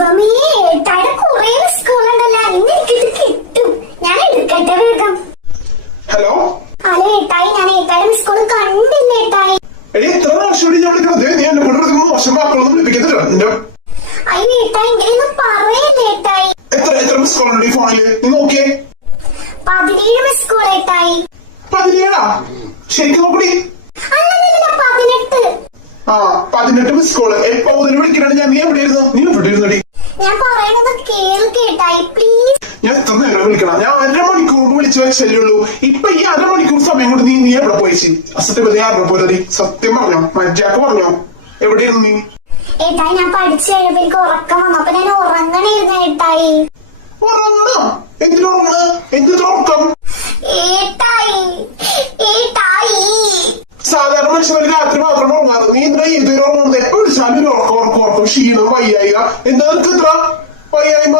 ശിവമേ, ഏട്ടായുടെ കുറെ സ്കൂളുണ്ടല്ലോ, ഇന്ന് എനിക്കിത് കിട്ടും. ഞാൻ എടുക്കട്ടെ വേഗം. ഹലോ. അല്ല ഏട്ടായി, ഞാൻ ഏട്ടായുടെ സ്കൂൾ കണ്ടില്ല ഏട്ടായി. എടി എത്ര പ്രാവശ്യം ഞാൻ വിളിക്കുന്നത്? നീ എന്നെ കൊണ്ട് മോശം വാക്കുകളൊന്നും വിളിപ്പിക്കത്തില്ല. നിന്റെ അയ്യോ ഏട്ടായി, ഇങ്ങനെയൊന്നും പറയല്ലേ ഏട്ടായി. എത്ര മിസ് കോൾ ഉണ്ട് ഈ ഫോണില്? നീ നോക്കിയേ. 17 മിസ് കോൾ ഏട്ടായി. 17ആ? ശരിക്കും നോക്കടി. അല്ല 18. 18 മിസ് കോള്. എപ്പോ മുതൽ വിളിക്കണ ഞാൻ? നീ എവിടെ ഇരുന്നു? നീ എവിടെ ഇരുന്നടി? ഞാൻ പറയുന്നത് കേൾക്കേട്ടായി പ്ലീസ്. ഞാൻ എത്ര നേരം വിളിക്കണം? ഞാൻ 1/2 മണിക്കൂർ വിളിച്ചു വെച്ചല്ലുള്ളൂ. ഇപ്പൊ ഈ 1/2 മണിക്കൂർ സമയം കൊണ്ട് നീ എവിടെ പോയിച്ച്? അസത്യപതി ആരുടെ പോലെ? സത്യം പറഞ്ഞോ, മജാക്ക് പറഞ്ഞോ, എവിടെ ഇരുന്നു നീ? ഏട്ടായി, ഞാൻ പഠിച്ചു കഴിയുമ്പോ എനിക്ക് ഉറക്കം വന്നു. അപ്പൊ ഞാൻ ഉറങ്ങണേരുന്നു ഏട്ടായി. ഉറങ്ങണോ? എന്തിനുറങ്ങണ? എന്തിനു ഉറക്കം? ഏട്ടായി ഏട്ടായി, സാധാരണ മനുഷ്യർ രാത്രി മാത്രം ഉറങ്ങാറ്. നീ എന്താ ഇതുവരെ ഉറങ്ങുന്നത്? എപ്പോ വിളിച്ചാലും ഉറക്കം ക്ഷീണം വയ്യായിക. എന്താ നിനക്ക് ഇത്ര വയ്യായ്മ?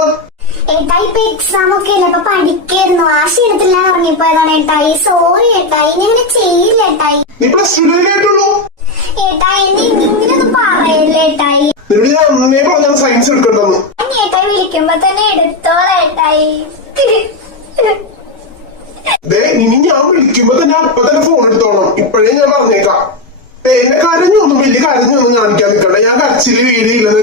ഏട്ടായി, ഇപ്പൊ എക്സാം ഒക്കെ അല്ലേ, അപ്പൊ പഠിക്കായിരുന്നു. ആ ക്ഷീണത്തിൽ ഞാൻ ഉറങ്ങിപ്പോയതാണ് ഏട്ടായി. സോറി ഏട്ടായി, ഞാൻ ഇങ്ങനെ ചെയ്യില്ല ഏട്ടായി. നീ +2 കേട്ടുള്ളൂ. ഏട്ടായി, നീ ഇങ്ങനെയൊന്നും പറയല്ലേ ഏട്ടായി. നിന്നോട് ഞാൻ അന്നേ പറഞ്ഞ സയൻസ് എടുക്കണ്ടെന്ന്. ഏട്ടായി വിളിക്കുമ്പോ തന്നെ എടുത്തോളാം ഏട്ടായി. ഇനി ഞാൻ വിളിക്കുമ്പോ തന്നെ അപ്പൊ തന്നെ ഫോൺ എടുത്തോണം. ഇപ്പോഴേ ഞാൻ പറഞ്ഞേക്കാം. എന്നെ കരഞ്ഞൊന്നും വലിയ കരഞ്ഞൊന്നും കാണിക്കാൻ നിൽക്കണ്ട. ഞാൻ കരച്ചില് വീടിയില്ലെന്ന്